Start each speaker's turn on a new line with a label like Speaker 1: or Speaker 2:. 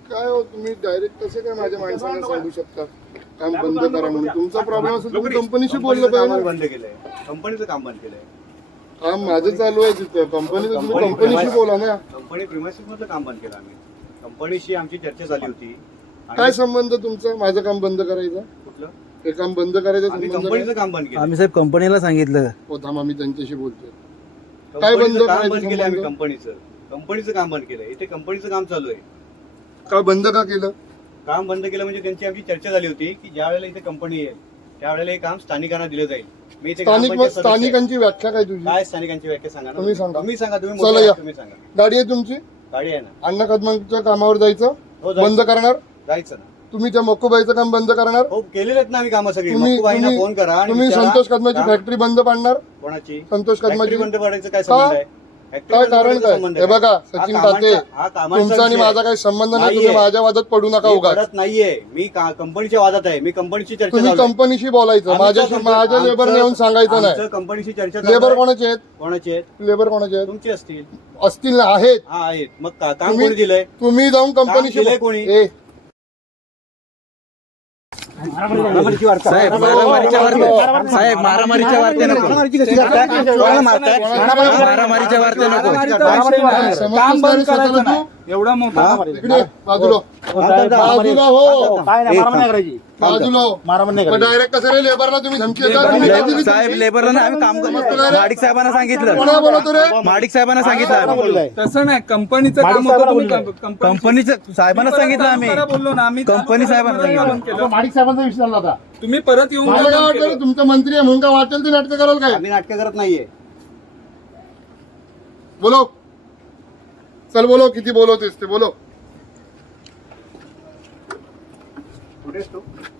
Speaker 1: काय हो तुम्ही डायरेक्ट कसे काय माझ्या माणसाला सांगू शकता काम बंद करा म्हणून? तुमचा प्रॉब्लेम असेल तुम्ही कंपनीशी बोललं पाहिजे.
Speaker 2: बंद केलंय, कंपनीचं काम बंद केलंय.
Speaker 1: काम माझं चालू आहे तिथं कंपनीचं, तुम्ही कंपनीशी बोला ना.
Speaker 2: कंपनी प्रिमायसिस मधलं काम बंद केलं आम्ही. कंपनीशी आमची चर्चा झाली होती.
Speaker 1: काय संबंध तुमचा माझं काम बंद करायचं?
Speaker 2: कुठलं
Speaker 1: हे काम बंद करायचं
Speaker 2: आम्ही
Speaker 1: संबंध
Speaker 2: कंपनीचं काम बंद केलं.
Speaker 3: आम्ही साहेब कंपनीला सांगितलं.
Speaker 1: हो थांबा मी त्यांच्याशी बोलतोय. काय बंद
Speaker 2: कंपनीचं काम
Speaker 1: करायचं
Speaker 2: बंद केलं आम्ही.
Speaker 1: संबंध?
Speaker 2: कंपनीचं काम बंद केलंय. इथे कंपनीचं काम चालू आहे.
Speaker 1: का बंद का केलं?
Speaker 2: काम बंद केलं म्हणजे त्यांची आमची चर्चा झाली होती की ज्या वेळेला इथे कंपनी येईल त्यावेळेला हे काम स्थानिकांना दिलं जाईल. मी इथे
Speaker 1: स्थानिकांची व्याख्या काय तुझी?
Speaker 2: काय स्थानिकांची व्याख्या सांगा ना.
Speaker 1: तुम्ही सांगा.
Speaker 2: तुम्ही सांगा. तुम्ही
Speaker 1: चला
Speaker 2: मोठे
Speaker 1: या.
Speaker 2: आहात, तुम्ही सांगा.
Speaker 1: गाडी आहे तुमची?
Speaker 2: गाडी आहे ना.
Speaker 1: अण्णा कदमांच्या कामावर जायचं
Speaker 2: हो, जायचं.
Speaker 1: बंद करणार?
Speaker 2: जायचं ना.
Speaker 1: तुम्ही त्या मक्कोबाईचं काम बंद करणार?
Speaker 2: हो केलेले आहेत ना आम्ही कामं सगळी.
Speaker 1: तुम्ही
Speaker 2: मक्कूबाईंना फोन करा आणि
Speaker 1: तुम्ही
Speaker 2: विचारा.
Speaker 1: संतोष कदमाची फॅक्टरी बंद पाडणार?
Speaker 2: कोणाची
Speaker 1: संतोष
Speaker 2: फॅक्टरी
Speaker 1: कदमाची
Speaker 2: बंद पडायचं काय संबंध आहे? फॅक्टरी
Speaker 1: काय
Speaker 2: बंद
Speaker 1: कारण
Speaker 2: पडायचा
Speaker 1: काय?
Speaker 2: संबंध
Speaker 1: हे
Speaker 2: आहे?
Speaker 1: बघा
Speaker 2: हा
Speaker 1: सचिन
Speaker 2: कामांचा-
Speaker 1: ताते
Speaker 2: हा कामांचा
Speaker 1: तुमचा आणि
Speaker 2: विषय
Speaker 1: माझा काही संबंध नाही.
Speaker 2: नाहीये.
Speaker 1: तुम्ही माझ्या वादात पडू नका
Speaker 2: मी
Speaker 1: उगाच.
Speaker 2: पडत नाहीये. मी कंपनीच्या वादात आहे. मी कंपनीची चर्चा
Speaker 1: तुम्ही
Speaker 2: चालू आहे.
Speaker 1: कंपनीशी बोलायचं,
Speaker 2: आमचं
Speaker 1: माझ्या लेबर येऊन सांगायचं
Speaker 2: आमचं
Speaker 1: नाही.
Speaker 2: कंपनीची चर्चा चालू
Speaker 1: लेबर
Speaker 2: आहे.
Speaker 1: कोणाचे आहेत?
Speaker 2: कोणाची आहेत?
Speaker 1: लेबर कोणाचे आहेत?
Speaker 2: तुमची असतील.
Speaker 1: असतील ना? आहेत.
Speaker 2: हा आहेत. मग काम
Speaker 1: तुम्ही-
Speaker 2: कोणी दिलंय?
Speaker 1: तुम्ही जाऊन
Speaker 2: दिलंय
Speaker 1: कंपनीशी
Speaker 2: कोणी?
Speaker 3: साहेब मारामारीच्या वार्ते, साहेब मारामारीच्या वार्ते नको. मारामारीच्या वार्ते नको.
Speaker 4: काम बंद करायचं नाही. एवढा मोठा
Speaker 1: इकडे बाजूला बाजूला हो बाजूला डायरेक्ट कसं रे लेबरला तुम्ही धमकी देता? तुम्ही काय दिली
Speaker 3: साहेब
Speaker 1: धमकी?
Speaker 3: लेबरला आम्ही काम माडिक साहेबांना सांगितलं.
Speaker 1: कोणाला बोलवतो रे?
Speaker 3: माडिक साहेबांना सांगितलं आम्ही.
Speaker 4: तसं नाही. कंपनीचं काम होतं. तुम्ही
Speaker 3: कंपनीचं साहेबांना सांगितलं आम्ही.
Speaker 4: बोललो ना आम्ही.
Speaker 3: कंपनी साहेबांना सांगितलं.
Speaker 5: माडिक साहेबांचा विषय झाला होता.
Speaker 4: तुम्ही परत येऊन
Speaker 1: मला काय वाटलं रे, तुमचा मंत्री आहे म्हणून काय वाटेल ते नाटकं कराल काय?
Speaker 2: आम्ही नाटकं करत नाहीये.
Speaker 1: बोलो चल बोलो किती बोलवतेस ते बोलो.
Speaker 2: कुठेस तू?